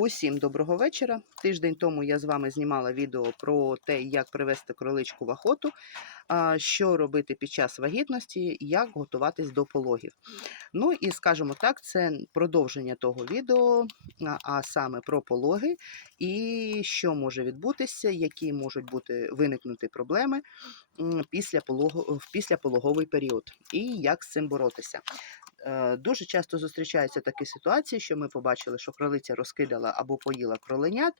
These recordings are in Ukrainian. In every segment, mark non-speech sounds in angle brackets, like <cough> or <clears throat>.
Усім доброго вечора. Тиждень тому я з вами знімала відео про те, як привести кроличку в охоту, що робити під час вагітності, як готуватись до пологів. Ну і скажімо так, це продовження того відео, а- саме про пологи і що може відбутися, які можуть бути виникнути проблеми після, полого, в післяпологовий період, і як з цим боротися. Е, Дуже часто зустрічаються такі ситуації, що ми побачили, що кролиця розкидала або поїла кроленят,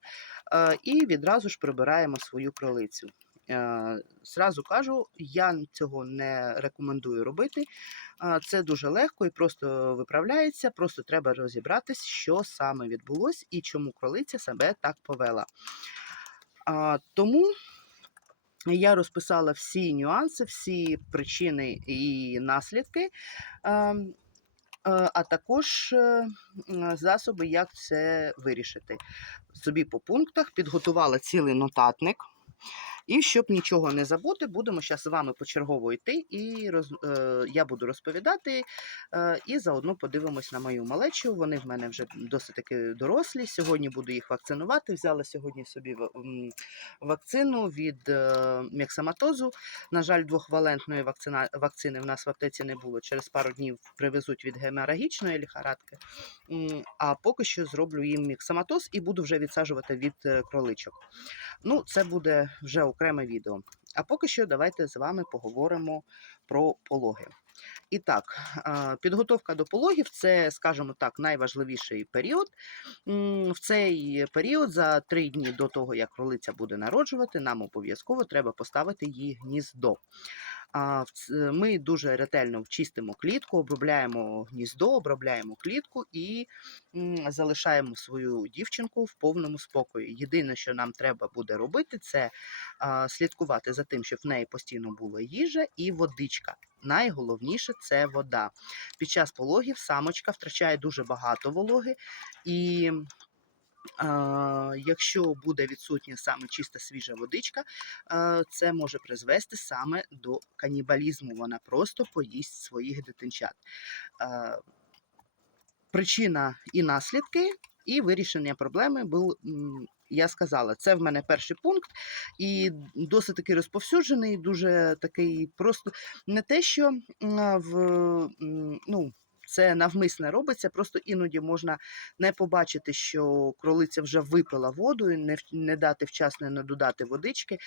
е, і відразу ж прибираємо свою кролицю. Е, Зразу кажу, я цього не рекомендую робити. Це дуже легко і просто виправляється. Просто треба розібратись, що саме відбулось і чому кролиця себе так повела. Тому я розписала всі нюанси, всі причини і наслідки. Е, А також е, засоби, як це вирішити. Собі по пунктах підготувала цілий нотатник. І щоб нічого не забути, будемо зараз з вами почергово йти, і роз, е, я буду розповідати, е, і заодно подивимось на мою малечу. Вони в мене вже досить таки дорослі. Сьогодні буду їх вакцинувати. Взяла сьогодні собі вакцину від е, міксаматозу. На жаль, двохвалентної вакцина, вакцини в нас в аптеці не було. Через пару днів привезуть від геморагічної ліхарадки. А поки що зроблю їм міксаматоз і буду вже відсаджувати від кроличок. Ну, це буде вже окреме відео. А поки що давайте з вами поговоримо про пологи. І так, е, підготовка до пологів це, скажімо так, найважливіший період. В цей період, за три дні до того, як кролиця буде народжувати, нам обов'язково треба поставити їй гніздо. Ц- Ми дуже ретельно чистимо клітку, обробляємо гніздо, обробляємо клітку і залишаємо свою дівчинку в повному спокої. Єдине, що нам треба буде робити, це слідкувати за тим, щоб в неї постійно була їжа і водичка. Найголовніше це вода. Під час пологів самочка втрачає дуже багато вологи, і а, якщо буде відсутня саме чиста свіжа водичка, а, це може призвести саме до канібалізму. Вона просто поїсть своїх дитинчат. А, причина і наслідки, і вирішення проблеми був. Я сказала, це в мене перший пункт, і досить такий розповсюджений, дуже такий просто не те, що в ну, це навмисне робиться, просто іноді можна не побачити, що кролиця вже випила воду, і не, не дати вчасно не додати водички,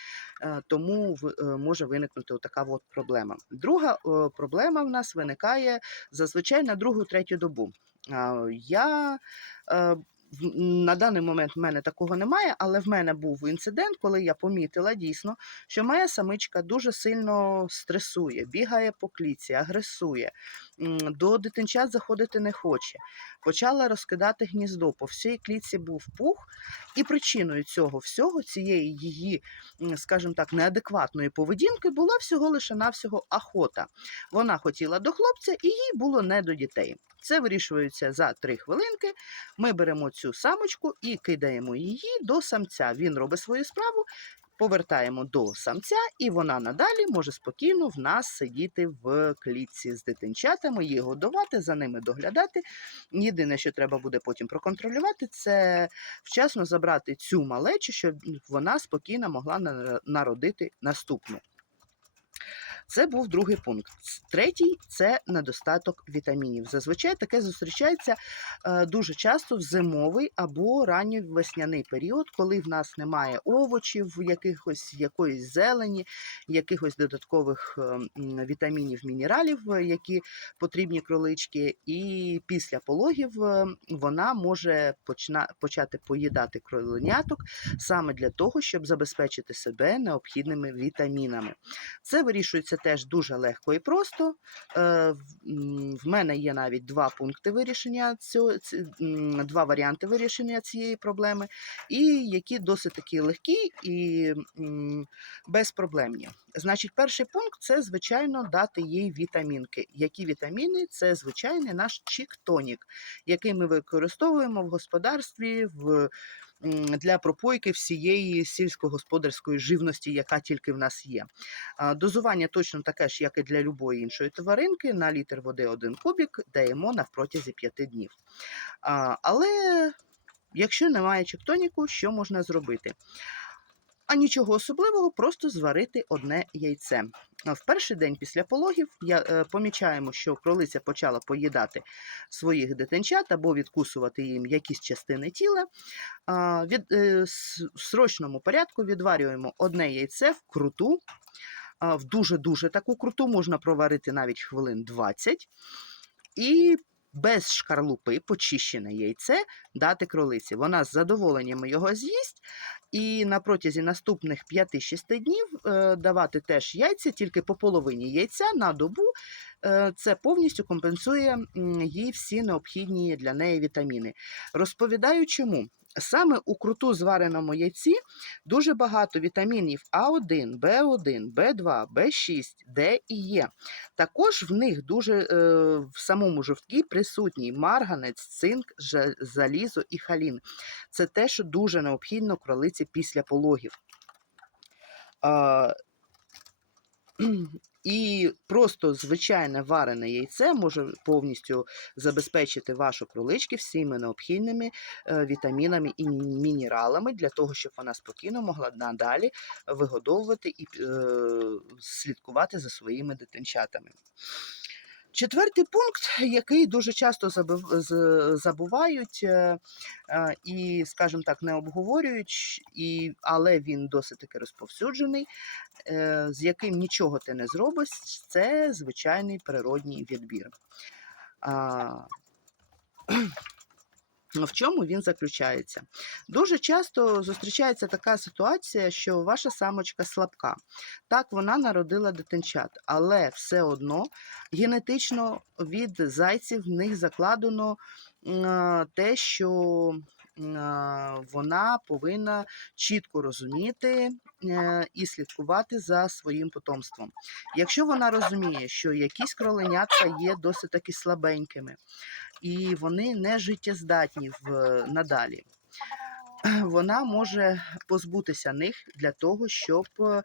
тому е, може виникнути така от проблема. Друга проблема в нас виникає зазвичай на другу-третю добу. Я е, на даний момент в мене такого немає, але в мене був інцидент, коли я помітила дійсно, що моя самичка дуже сильно стресує, бігає по кліці, агресує, до дитинчат заходити не хоче. Почала розкидати гніздо. По всій клітці був пух, і причиною цього всього, цієї її, скажімо так, неадекватної поведінки була всього лише навсього охота. Вона хотіла до хлопця, і їй було не до дітей. Це вирішується за три хвилинки. Ми беремо цю самочку і кидаємо її до самця. Він робить свою справу, повертаємо до самця, і вона надалі може спокійно в нас сидіти в клітці з дитинчатами, її годувати, за ними доглядати. Єдине, що треба буде потім проконтролювати, це вчасно забрати цю малечу, щоб вона спокійно могла на- народити наступну. Це був другий пункт. Третій це недостаток вітамінів. Зазвичай таке зустрічається е, дуже часто в зимовий або ранній весняний період, коли в нас немає овочів, якихось якоїсь зелені, якихось додаткових е, вітамінів, мінералів, е, які потрібні кролички. І після пологів вона може почати поїдати кроленяток саме для того, щоб забезпечити себе необхідними вітамінами. Це вирішується теж дуже легко і просто. Е, в- мене є навіть два пункти вирішення цього, два варіанти вирішення цієї проблеми, і які досить такі легкі і безпроблемні. Значить, перший пункт це, звичайно, дати їй вітамінки. Які вітаміни? Це звичайний наш чіктонік, який ми використовуємо в господарстві, в для пропойки всієї сільськогосподарської живності, яка тільки в нас є. Дозування точно таке ж, як і для любої іншої тваринки. На літр води один кубік даємо навпротязі п'яти 5 днів. Але Якщо немає чектоніку, що можна зробити? А нічого особливого, просто зварити одне яйце. В перший день після пологів я, е, помічаємо, що кролиця почала поїдати своїх дитинчат або відкусувати їм якісь частини тіла. Від, е, в срочному порядку відварюємо одне яйце в круту. В дуже-дуже таку круту можна проварити навіть хвилин 20. І без шкарлупи почищене яйце дати кролиці. Вона з задоволенням його з'їсть. І на протязі наступних 5-6 днів е, давати теж яйця, тільки по половині яйця на добу. Е, це повністю компенсує їй всі необхідні для неї вітаміни. Розповідаю чому. Саме у круту звареному яйці дуже багато вітамінів А1, Б1, Б2, Б6, Д і Е. Також в них дуже е, в самому жовткі присутній марганець, цинк, залізо і халін. Це те, що дуже необхідно кролиці після пологів. А, <clears throat> і просто звичайне варене яйце може повністю забезпечити вашу кролички всіми необхідними е, вітамінами і мінералами для того, щоб вона спокійно могла надалі вигодовувати і е, слідкувати за своїми дитинчатами. Четвертий пункт, який дуже часто забувають е, е, і, скажімо так, не обговорюють, але він досить таки розповсюджений, е, з яким нічого ти не зробиш, це звичайний природній відбір. В чому він заключається? Дуже часто зустрічається така ситуація, що ваша самочка слабка. Так, вона народила дитинчат, але все одно генетично від зайців в них закладено те, що вона повинна чітко розуміти е, і слідкувати за своїм потомством. Якщо вона розуміє, що якісь кроленятка є досить таки слабенькими, і вони не життєздатні в надалі. <clears throat> Вона може позбутися них для того, щоб е,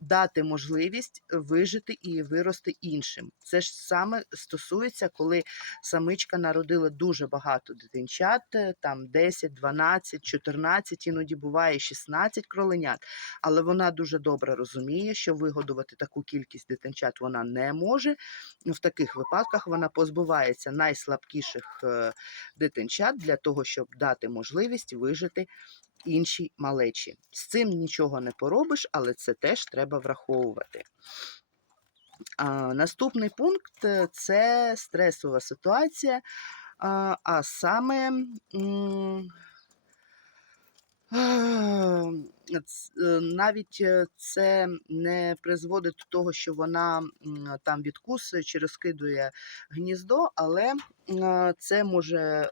дати можливість вижити і вирости іншим. Це ж саме стосується, коли самичка народила дуже багато дитинчат, е, там 10, 12, 14, іноді буває 16 кроленят. Але вона дуже добре розуміє, що вигодувати таку кількість дитинчат вона не може. В таких випадках вона позбувається найслабкіших е, дитинчат для того, щоб дати можливість вижити іншій малечі. З цим нічого не поробиш, але це теж треба враховувати. А, наступний пункт е, це стресова ситуація, а, а саме. м, навіть е, це не призводить до того, що вона там відкусує чи розкидує гніздо, але е, це може е,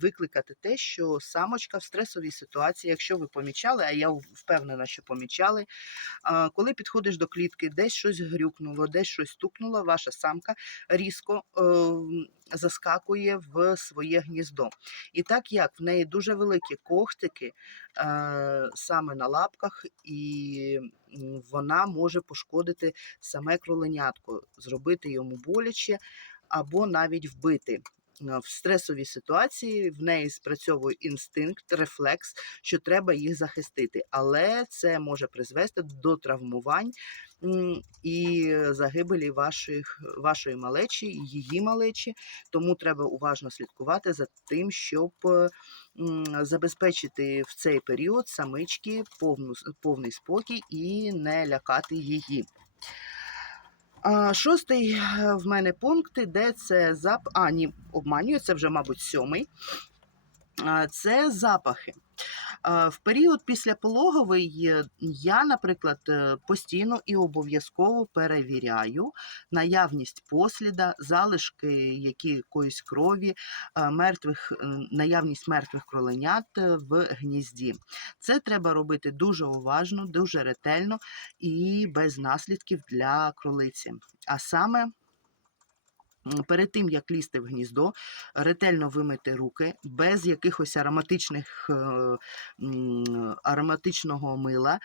викликати те, що самочка в стресовій ситуації, якщо ви помічали, а я впевнена, що помічали, коли підходиш до клітки, десь щось грюкнуло, десь щось стукнуло, ваша самка різко е, заскакує в своє гніздо. І так як в неї дуже великі когтики е, саме на лапках, і вона може пошкодити саме кроленятко, зробити йому боляче або навіть вбити. Е, В стресовій ситуації в неї спрацьовує інстинкт, рефлекс, що треба їх захистити, але це може призвести до травмувань і загибелі ваших, вашої малечі, її малечі. Тому треба уважно слідкувати за тим, щоб е, забезпечити в цей період самички повну, повний спокій і не лякати її. Шостий е, в мене пункт, де це зап... А, ні, обманюю, це вже, мабуть, сьомий. Це запахи. В період післяпологовий е, я, наприклад, е, постійно і обов'язково перевіряю наявність посліда, залишки якоїсь крові, е, мертвих, е, наявність мертвих кроленят в гнізді. Це треба робити дуже уважно, дуже ретельно і без наслідків для кролиці. А саме Перед тим, як лізти в гніздо, ретельно вимити руки без якихось ароматичних, е, ароматичного мила.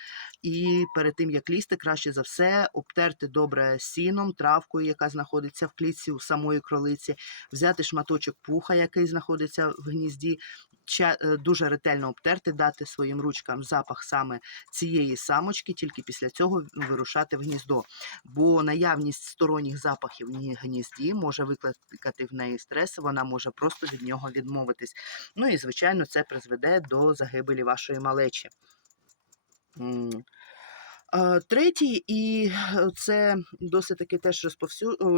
І перед тим, як лізти, краще за все обтерти добре сіном, травкою, яка знаходиться в клітці у самої кролиці, взяти шматочок пуха, який знаходиться в гнізді, дуже ретельно обтерти, дати своїм ручкам запах саме цієї самочки, тільки після цього вирушати в гніздо. Бо наявність сторонніх запахів в гнізді може викликати в неї стрес, вона може просто від нього відмовитись. Ну і, звичайно, це призведе до загибелі вашої малечі. Третій, і е, це досить таки теж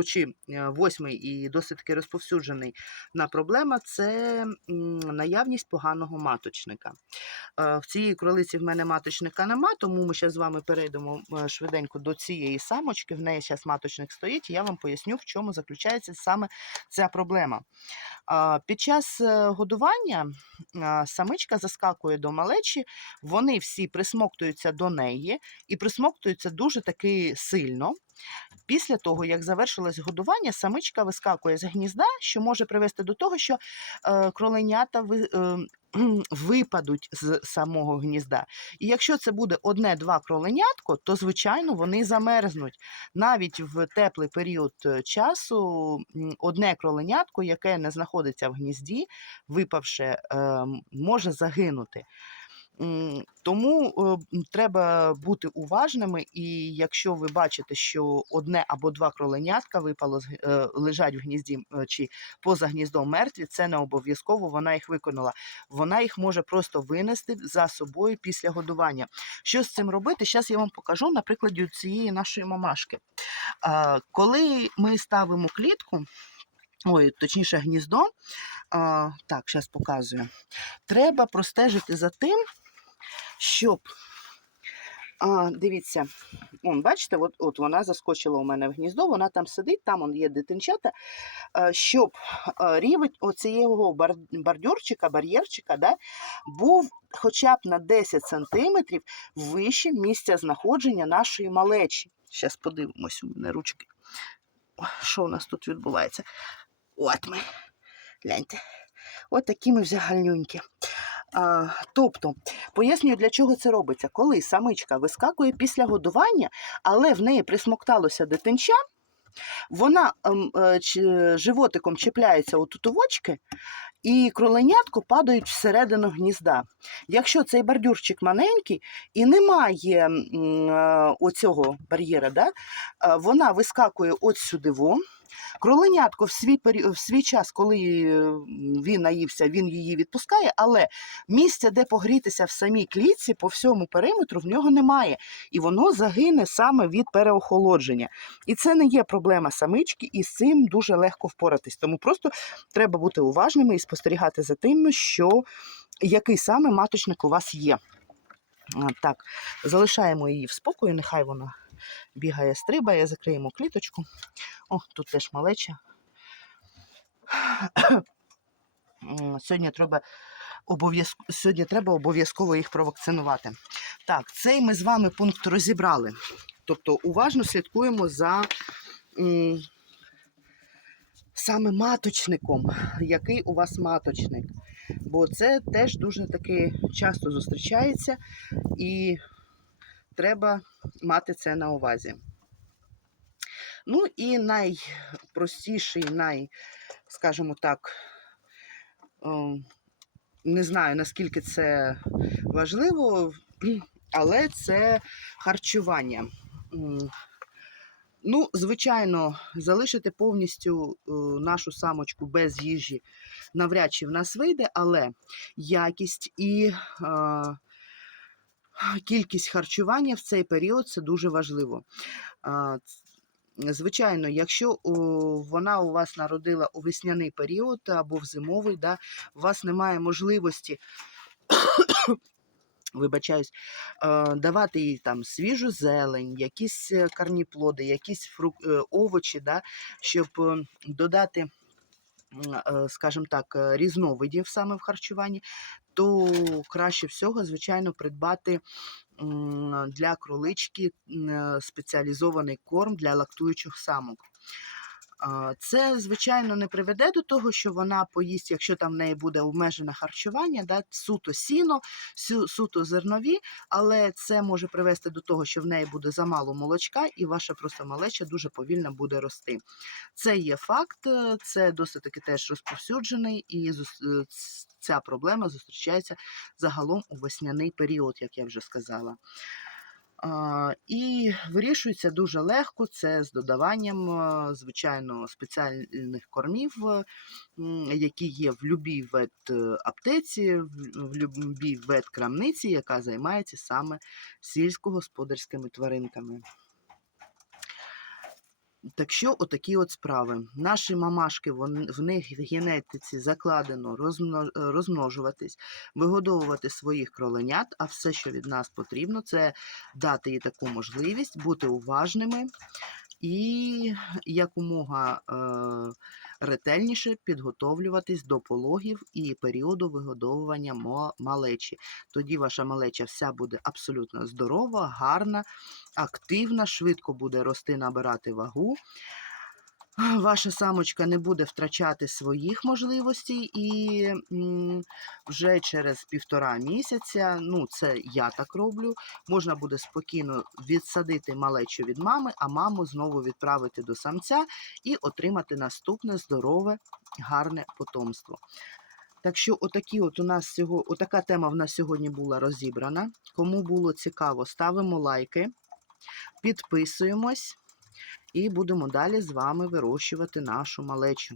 чи е, восьмий і досить таки розповсюджений на проблема це наявність поганого маточника. Е, В цій кролиці в мене маточника нема, тому ми зараз з вами перейдемо швиденько до цієї самочки. В неї зараз маточник стоїть, і я вам поясню, в чому заключається саме ця проблема. Під час е, годування самичка заскакує до малечі, вони всі присмоктуються до неї і присмоктуються дуже таки сильно. Після того, як завершилось годування, самичка вискакує з гнізда, що може привести до того, що е, кроленята ви, е, <clears throat> випадуть з самого гнізда. І якщо це буде одне-два кроленятко, то звичайно вони замерзнуть. Навіть в теплий період е, часу одне кроленятко, яке не знаходиться в гнізді, випавши, е, може загинути. Тому е, треба бути уважними, і якщо ви бачите, що одне або два кроленятка випало з е, лежать в гнізді е, чи поза гніздом мертві, це не обов'язково вона їх виконала. Вона їх може просто винести за собою після годування. Що з цим робити? Зараз я вам покажу на прикладі цієї нашої мамашки. Коли ми ставимо клітку, ой, точніше, гніздо, а, так, зараз показую. Треба простежити за тим, щоб. А, дивіться, он, бачите, от, от вона заскочила у мене в гніздо, вона там сидить, там он є дитинчата, щоб рівень оцієго бордюрчика, бар'єрчика, да, був хоча б на 10 сантиметрів вище місця знаходження нашої малечі. Зараз подивимось у мене ручки. Що у нас тут відбувається? От ми. Гляньте. От такі ми вже гальнюнькі. А, тобто, пояснюю, для чого це робиться. Коли самичка вискакує після годування, але в неї присмокталося дитинча, вона ем, е, животиком чіпляється у тутовочки, і кроленятко падають всередину гнізда. Якщо цей бордюрчик маленький і немає е, оцього бар'єра, да, е, вона вискакує от сюди. Кроленятко в свій, в свій час, коли він наївся, він її відпускає, але місця, де погрітися в самій клітці, по всьому периметру в нього немає. І воно загине саме від переохолодження. І це не є проблема самички, і з цим дуже легко впоратись. Тому просто треба бути уважними і спостерігати за тим, що який саме маточник у вас є. Так, залишаємо її в спокою, нехай вона бігає, стрибає, закриємо кліточку. О, тут теж малеча. Сьогодні треба обов'язково сьогодні треба обов'язково їх провакцинувати. Так, цей ми з вами пункт розібрали. Тобто уважно слідкуємо за м, саме маточником, який у вас маточник. Бо це теж дуже таки часто зустрічається і треба мати це на увазі. Ну і найпростіший, най, скажімо так, не знаю наскільки це важливо, але це харчування. Ну, звичайно, залишити повністю е, нашу самочку без їжі навряд чи в нас вийде, але якість і е, кількість харчування в цей період це дуже важливо. Звичайно, якщо вона у вас народила у весняний період або в зимовий, да, у вас немає можливості <coughs> вибачаюсь, давати їй там свіжу зелень, якісь е, карніплоди, якісь фрук... е, овочі, да, щоб е, додати, скажімо так, е, різновидів саме в харчуванні, то краще всього, звичайно, придбати для кролички е, спеціалізований корм для лактуючих самок. Це, звичайно, не приведе до того, що вона поїсть, якщо там в неї буде обмежене харчування, да, суто сіно, суто зернові, але це може привести до того, що в неї буде замало молочка, і ваша просто малеча дуже повільно буде рости. Це є факт, е, це досить таки теж розповсюджений, і е, ця проблема зустрічається загалом у весняний період, як я вже сказала. І вирішується дуже легко. Це з додаванням, звичайно, спеціальних кормів, які є в любій ветаптеці, в любій веткрамниці, яка займається саме сільськогосподарськими тваринками. Так що отакі от справи. Наші мамашки, вон- в них в генетиці закладено розмно- розмножуватись, вигодовувати своїх кроленят, а все, що від нас потрібно, це дати їй таку можливість бути уважними і якомога е, ретельніше підготовлюватись до пологів і періоду вигодовування малечі. Тоді ваша малеча вся буде абсолютно здорова, гарна, активна, швидко буде рости, набирати вагу. <laughs> Ваша самочка не буде втрачати своїх можливостей, і вже через півтора місяця, ну це я так роблю, можна буде спокійно відсадити малечу від мами, а маму знову відправити до самця і отримати наступне здорове, гарне потомство. Так що, отакі от у нас сього, отака тема в нас сьогодні була розібрана. Кому було цікаво, ставимо лайки, підписуємось і будемо далі з вами вирощувати нашу малечу.